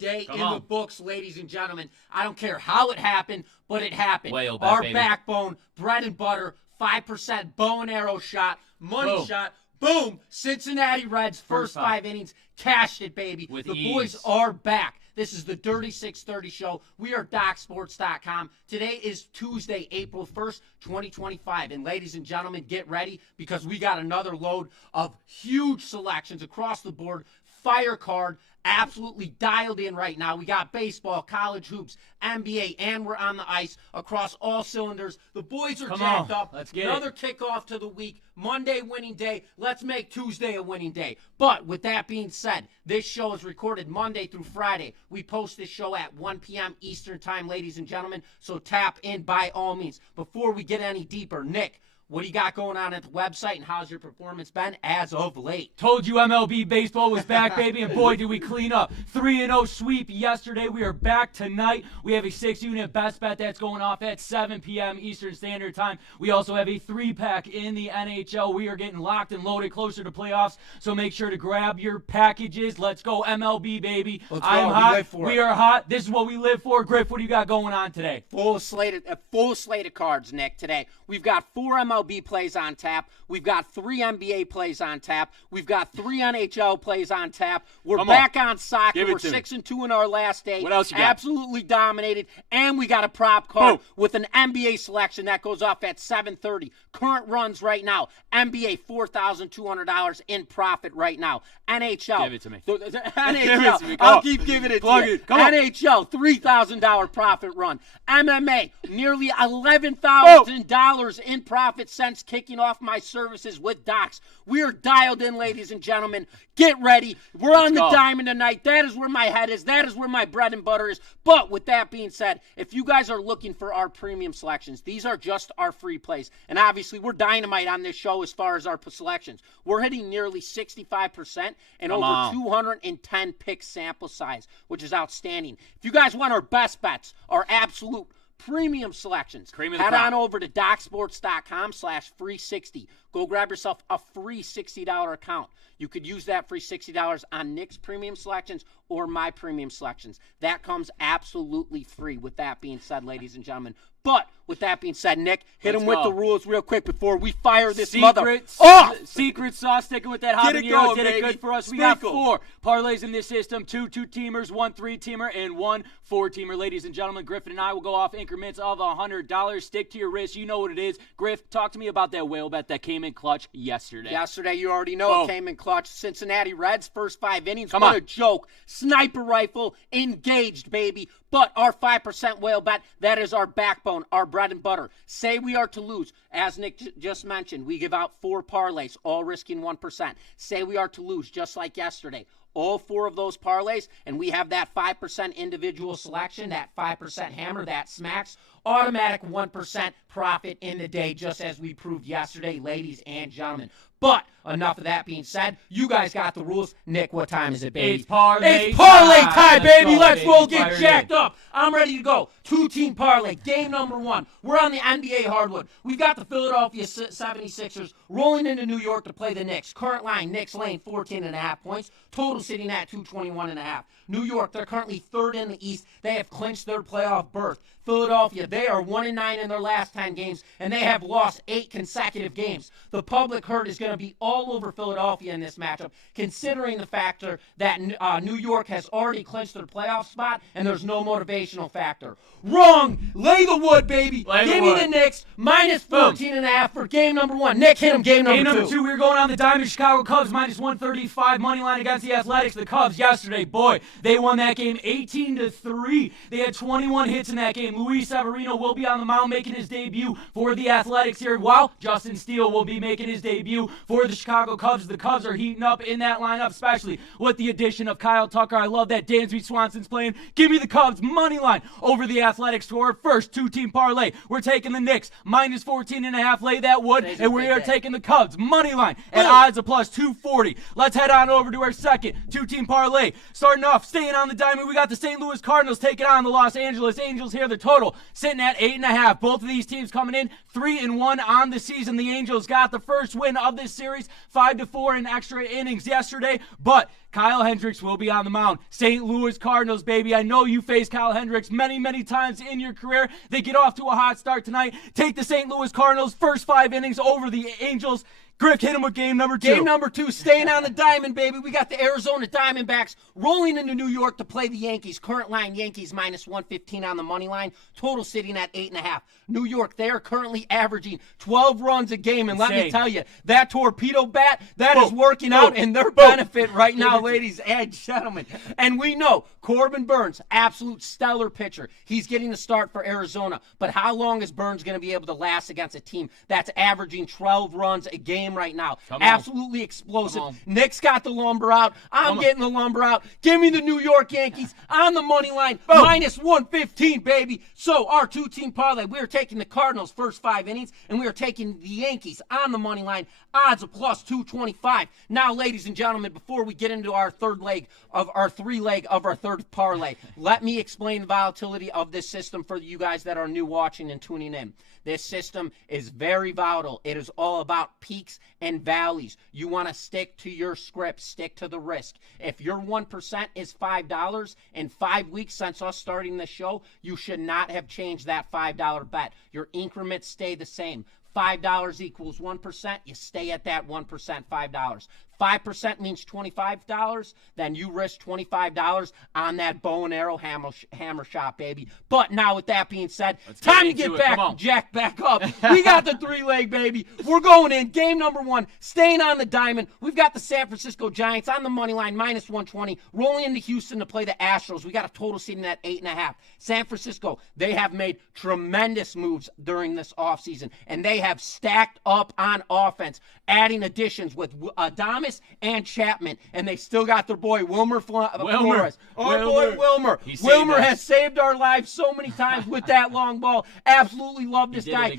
day the books, ladies and gentlemen. I don't care how it happened, but it happened. Our backbone, bread and butter, 5% bow and arrow shot, money shot. Boom! Cincinnati Reds, first 5 innings, cashed it, baby. The boys are back. This is the Dirty 630 show. We are DocSports.com. Today is Tuesday, April 1st, 2025. And ladies and gentlemen, get ready because we got another load of huge selections across the board. Fire card, absolutely dialed in right now. We got baseball, college hoops, NBA, and we're on the ice across all cylinders. The boys are jacked up. Let's get another kickoff to the week. Monday winning day. Let's make Tuesday a winning day. But with that being said, this show is recorded Monday through Friday. We post this show at 1 p.m. Eastern time, ladies and gentlemen. So tap in by all means. Before we get any deeper, Nick, what do you got going on at the website, and how's your performance been as of late? Told you MLB baseball was back, baby, and boy, did we clean up. 3-0 sweep yesterday. We are back tonight. We have a 6-unit best bet that's going off at 7 p.m. Eastern Standard Time. We also have a 3-pack in the NHL. We are getting locked and loaded closer to playoffs, so make sure to grab your packages. Let's go MLB, baby. I'm hot. We are hot. This is what we live for. Griff, what do you got going on today? Full slate of cards, Nick, today. We've got 4 MLB plays on tap. We've got 3 NBA plays on tap. We've got 3 NHL plays on tap. We're back on soccer. We're 6-2 in our last day. What else you got? Absolutely dominated. And we got a prop card with an NBA selection that goes off at 7:30. Current runs right now. NBA, $4,200 in profit right now. NHL. Give it to me. NHL. I'll keep giving it to you. NHL, $3,000 profit run. MMA, nearly $11,000 in profit since kicking off my services with Docs. We are dialed in, ladies and gentlemen. Get ready. We're on the diamond tonight. That is where my head is. That is where my bread and butter is. But with that being said, if you guys are looking for our premium selections, these are just our free plays. And obviously, we're dynamite on this show as far as our selections. We're hitting nearly 65% and over 210 pick sample size, which is outstanding. If you guys want our best bets, our absolute premium selections, head on over to DocSports.com/free60. Go grab yourself a free $60 account. You could use that free $60 on Nick's premium selections or my premium selections. That comes absolutely free. With that being said, ladies and gentlemen. But with that being said, Nick, hit him with the rules real quick before we fire this mother off. Secret sauce, sticking with that habanero. Did it good for us. We got 4 parlays in this system, 2 2-teamers, 1 3-teamer, and 1 4-teamer. Ladies and gentlemen, Griffin and I will go off increments of $100. Stick to your wrist. You know what it is. Griff, talk to me about that whale bet that came in clutch yesterday. Yesterday, you already know it came in clutch. Cincinnati Reds, first 5 innings. What a joke. Sniper rifle, engaged, baby. But our 5% whale bet, that is our backbone, our bread and butter. Say we are to lose. As Nick just mentioned, we give out 4 parlays, all risking 1%. Say we are to lose, just like yesterday. All 4 of those parlays, and we have that 5% individual selection, that 5% hammer, that smacks. Automatic 1% profit in the day, just as we proved yesterday, ladies and gentlemen. But enough of that being said, you guys got the rules. Nick, what time is it, baby? It's parlay time, baby. Let's roll, get jacked up. I'm ready to go. 2-team parlay, game number 1. We're on the NBA hardwood. We've got the Philadelphia 76ers rolling into New York to play the Knicks. Current line, Knicks laying 14.5 points. Total sitting at 221.5. New York, they're currently 3rd in the East. They have clinched their playoff berth. Philadelphia, they are 1-9 in their last 10 games, and they have lost 8 consecutive games. The public herd is going to be all over Philadelphia in this matchup, considering the factor that New York has already clinched their playoff spot, and there's no motivational factor. Wrong! Lay the wood, baby! Give me the Knicks, minus 14.5 for game number 1. Nick, hit him, game number 2. We were going on the diamond. Chicago Cubs, minus 135, money line against the Athletics. The Cubs yesterday, boy, they won that game 18-3. They had 21 hits in that game. Luis Severino will be on the mound making his debut for the Athletics here, while Justin Steele will be making his debut for the Chicago Cubs. The Cubs are heating up in that lineup, especially with the addition of Kyle Tucker. I love that Dansby Swanson's playing. Give me the Cubs money line over the Athletics score. First 2-team parlay. We're taking the Knicks minus 14.5. Lay that wood, and we are taking the Cubs money line at odds of plus 240. Let's head on over to our second two-team parlay. Starting off, staying on the diamond, we got the St. Louis Cardinals taking on the Los Angeles Angels here. The total sitting at 8.5. Both of these teams coming in 3-1 on the season. The Angels got the first win of this series, 5-4 in extra innings yesterday, but Kyle Hendricks will be on the mound. St. Louis Cardinals, baby. I know you faced Kyle Hendricks many, many times in your career. They get off to a hot start tonight. Take the St. Louis Cardinals first 5 innings over the Angels. Griff, hit him with game number 2. Game number 2, staying on the diamond, baby. We got the Arizona Diamondbacks rolling into New York to play the Yankees. Current line, Yankees minus 115 on the money line. Total sitting at 8.5. New York, they are currently averaging 12 runs a game. And let me tell you, that torpedo bat, that is working out in their benefit right now, ladies and gentlemen. And we know Corbin Burnes, absolute stellar pitcher. He's getting the start for Arizona. But how long is Burnes going to be able to last against a team that's averaging 12 runs a game right now? Absolutely explosive. Nick's got the lumber out. I'm getting the lumber out. Give me the New York Yankees on the money line, minus 115, baby. So our two-team parlay, we are taking the Cardinals first 5 innings, and we are taking the Yankees on the money line, odds of plus 225. Now, ladies and gentlemen, before we get into our third leg of our third parlay, let me explain the volatility of this system for you guys that are new watching and tuning in. This system is very volatile. It is all about peaks and valleys. You want to stick to your script, stick to the risk. If your 1% is $5 in 5 weeks since us starting the show, you should not have changed that $5 bet. Your increments stay the same. $5 equals 1%. You stay at that 1%, $5. 5% means $25, then you risk $25 on that bow and arrow hammer shot, baby. But now with that being said, time to get jack back up. We got the 3-leg, baby. We're going in. Game number 1, staying on the diamond. We've got the San Francisco Giants on the money line, minus 120, rolling into Houston to play the Astros. We got a total sitting at 8.5. San Francisco, they have made tremendous moves during this offseason, and they have stacked up on offense, adding additions with Adames and Chapman, and they still got their boy Wilmer Flores. Our boy Wilmer. Wilmer has saved our lives so many times with that long ball. Absolutely love this guy.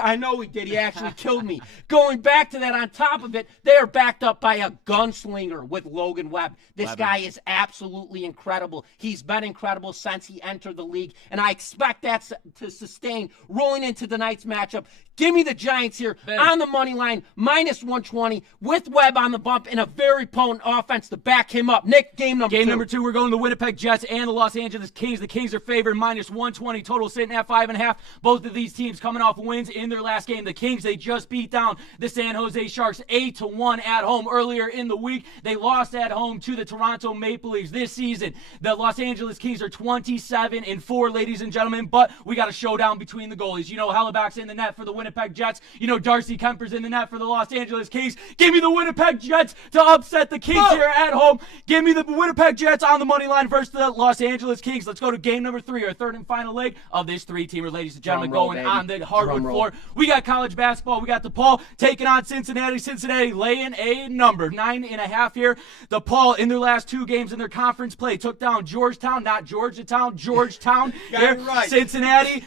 I know he did. He actually killed me. Going back to that, on top of it, they are backed up by a gunslinger with Logan Webb. This guy is absolutely incredible. He's been incredible since he entered the league, and I expect that to sustain rolling into tonight's matchup. Give me the Giants here on the money line, minus 120, with Webb on the bump and a very potent offense to back him up. Nick, game number 2. We're going to the Winnipeg Jets and the Los Angeles Kings. The Kings are favored, minus 120, total sitting at 5.5. Both of these teams coming off wins in their last game. The Kings, they just beat down the San Jose Sharks 8-1 at home earlier in the week. They lost at home to the Toronto Maple Leafs this season. The Los Angeles Kings are 27-4, ladies and gentlemen, but we got a showdown between the goalies. You know, Hellebuck's in the net for the Winnipeg Jets. You know, Darcy Kemper's in the net for the Los Angeles Kings. Give me the Winnipeg Jets to upset the Kings here at home. Give me the Winnipeg Jets on the money line versus the Los Angeles Kings. Let's go to game number 3, our third and final leg of this 3-teamer, ladies and gentlemen, going on the hardwood floor. We got college basketball. We got DePaul taking on Cincinnati. Cincinnati laying a number, 9.5 here. DePaul, in their last 2 games in their conference play, took down Georgetown, not Georgetown, Georgetown. Right. Cincinnati,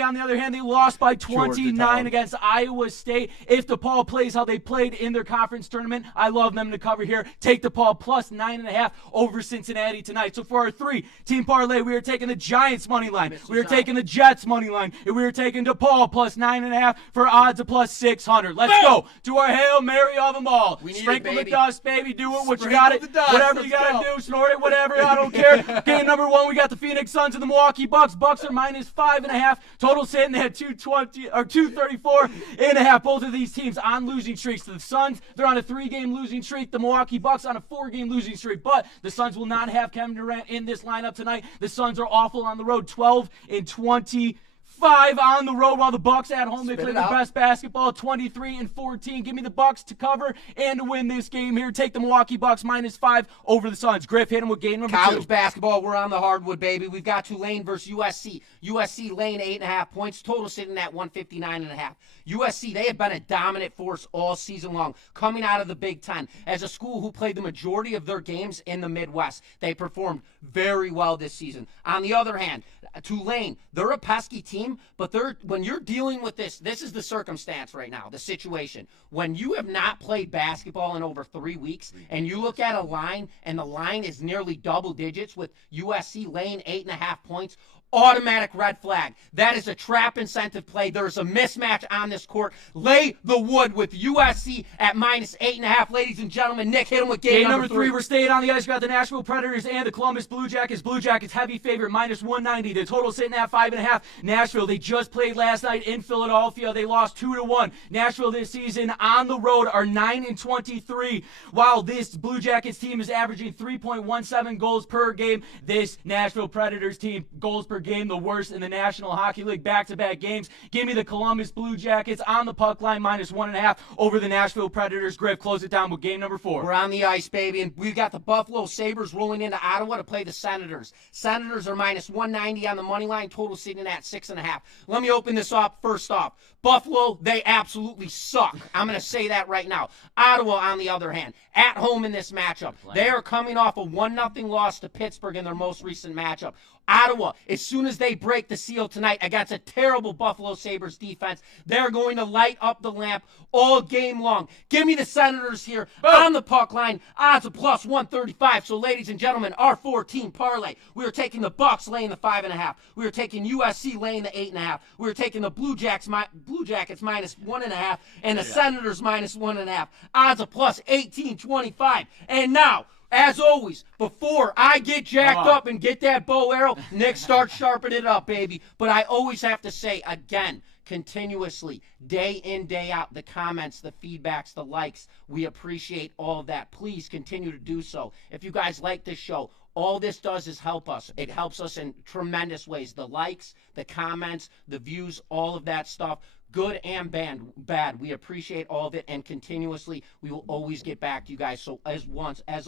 on the other hand, they lost by 29 against Iowa State. If DePaul plays how they played in their conference tournament, I love them to cover here. Take DePaul plus 9.5 over Cincinnati tonight. So for our 3-team parlay, we are taking the Giants money line. We are taking the Jets money line. And we are taking DePaul plus 9.5 for odds of plus 600. Let's go to our Hail Mary of them all. Sprinkle the dust, baby. Do it what you got it. Whatever you got to do. Snort it, whatever. I don't care. Game number 1, we got the Phoenix Suns and the Milwaukee Bucks. Bucks are minus 5.5. Total sitting at 234.5. Both of these teams on losing streaks. The Suns, they're on a 3-game losing streak. The Milwaukee Bucks on a 4-game losing streak. But the Suns will not have Kevin Durant in this lineup tonight. The Suns are awful on the road, 12-25 on the road, while the Bucks at home, they play their best basketball, 23-14. Give me the Bucks to cover and to win this game here. Take the Milwaukee Bucks minus 5 over the Suns. Griff, hit him with game number 2. College basketball, we're on the hardwood, baby. We've got Tulane versus USC. USC laying 8.5 points, total sitting at 159.5. USC, they have been a dominant force all season long, coming out of the Big Ten. As a school who played the majority of their games in the Midwest, they performed very well this season. On the other hand, Tulane, they're a pesky team, game, but when you're dealing with this is the circumstance right now, the situation. When you have not played basketball in over 3 weeks, and you look at a line, and the line is nearly double digits with USC laying 8.5 points, automatic red flag. That is a trap incentive play. There's a mismatch on this court. Lay the wood with USC at -8.5. Ladies and gentlemen, Nick, hit him with game number 3. We're staying on the ice. We got the Nashville Predators and the Columbus Blue Jackets. Blue Jackets heavy favorite, -190. The total sitting at 5.5. Nashville, they just played last night in Philadelphia. They lost 2-1. Nashville this season on the road are 9-23. While this Blue Jackets team is averaging 3.17 goals per game, this Nashville Predators team, goals per game, the worst in the National Hockey League, back-to-back games. Give me the Columbus Blue Jackets on the puck line, -1.5 over the Nashville Predators. Griff, close it down with game number 4. We're on the ice, baby, and we've got the Buffalo Sabres rolling into Ottawa to play the Senators. Senators are -190 on the money line, total sitting at 6.5. Let me open this up first off. Buffalo, they absolutely suck. I'm going to say that right now. Ottawa, on the other hand, at home in this matchup, they are coming off a 1-0 loss to Pittsburgh in their most recent matchup. Ottawa, as soon as they break the seal tonight against a terrible Buffalo Sabres defense, they're going to light up the lamp all game long. Give me the Senators here on the puck line. Odds of +135. So, ladies and gentlemen, our 4-team parlay. We are taking the Bucks laying the 5.5. We are taking USC laying the 8.5. We are taking the Blue Jackets -1.5 and the Senators -1.5. Odds of +1825. And now, as always, before I get jacked up and get that bow arrow, Nick starts sharpening it up, baby. But I always have to say, again, continuously, day in, day out, the comments, the feedbacks, the likes, we appreciate all of that. Please continue to do so. If you guys like this show, all this does is help us. It helps us in tremendous ways. The likes, the comments, the views, all of that stuff. Good and bad. We appreciate all of it, and continuously, we will always get back to you guys. So as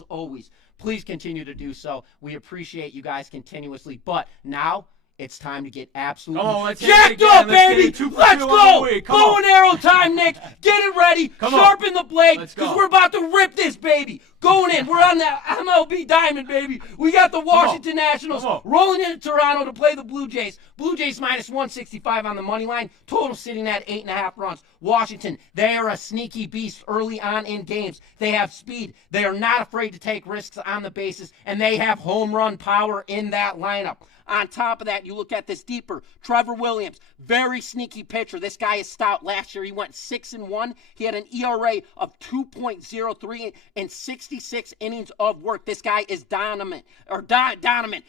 always, please continue to do so. We appreciate you guys continuously. But now, it's time to get absolutely jacked up, baby! Let's go! Bow and arrow time, Nick! Get it ready! Sharpen the blade, because we're about to rip this, baby! Going in, we're on the MLB diamond, baby! We got the Washington Nationals rolling into Toronto to play the Blue Jays. Blue Jays -165 on the money line, total sitting at 8.5 runs. Washington, they are a sneaky beast early on in games. They have speed. They are not afraid to take risks on the bases, and they have home run power in that lineup. On top of that, you look at this deeper. Trevor Williams, very sneaky pitcher. This guy is stout. Last year, he went 6-1. He had an ERA of 2.03 in 66 innings of work. This guy is dominant. Dominant.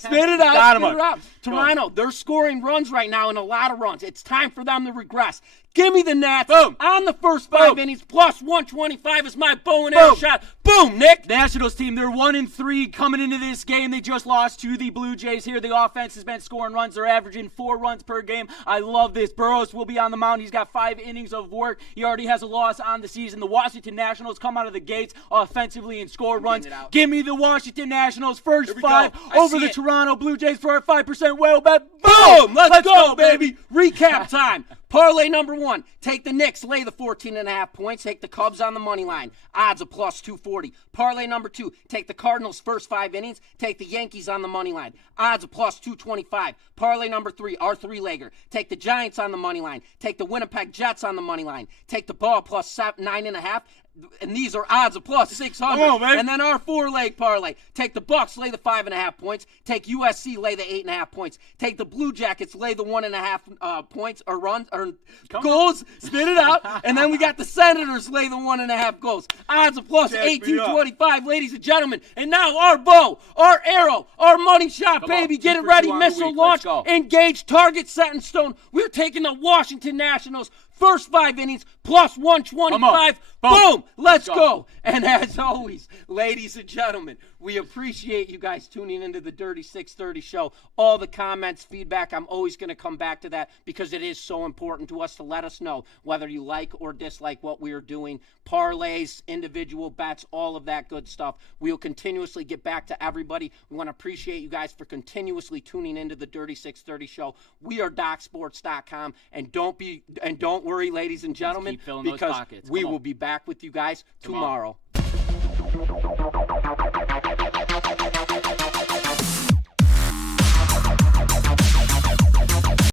Spit it out. Toronto, they're scoring runs right now, and a lot of runs. It's time for them to regress. Give me the Nats on the first 5 innings, +125 is my bow and arrow shot. Boom, Nick. Nationals team, they're 1-3 coming into this game. They just lost to the Blue Jays here. The offense has been scoring runs. They're averaging 4 runs per game. I love this. Burroughs will be on the mound. He's got 5 innings of work. He already has a loss on the season. The Washington Nationals come out of the gates offensively and score runs. Give me the Washington Nationals first 5 over the Toronto Blue Jays for a 5% whale bet. Boom! Let's go, baby. Recap time. Parlay number 1, take the Knicks, lay the 14.5 points, take the Cubs on the money line, odds of +240. Parlay number 2, take the Cardinals first 5 innings, take the Yankees on the money line, odds of +225. Parlay number 3, our 3-legger, take the Giants on the money line, take the Winnipeg Jets on the money line, take the Ball +9.5. And these are odds of +600. And then our 4-leg parlay. Take the Bucks, lay the 5.5 points. Take USC, lay the 8.5 points. Take the Blue Jackets, lay the 1.5 points or runs or goals. Spit it out. And then we got the Senators, lay the 1.5 goals. Odds of +1825, ladies and gentlemen. And now our bow, our arrow, our money shot, baby. Get it ready. Missile launch. Engage. Target set in stone. We're taking the Washington Nationals. First 5 innings, +125. Boom! Let's go. And as always, ladies and gentlemen, we appreciate you guys tuning into the Dirty 630 show. All the comments, feedback, I'm always going to come back to that because it is so important to us to let us know whether you like or dislike what we are doing. Parlays, individual bets, all of that good stuff. We will continuously get back to everybody. We want to appreciate you guys for continuously tuning into the Dirty 630 show. We are DocSports.com, and don't worry, ladies and gentlemen, because we will be back with you guys tomorrow.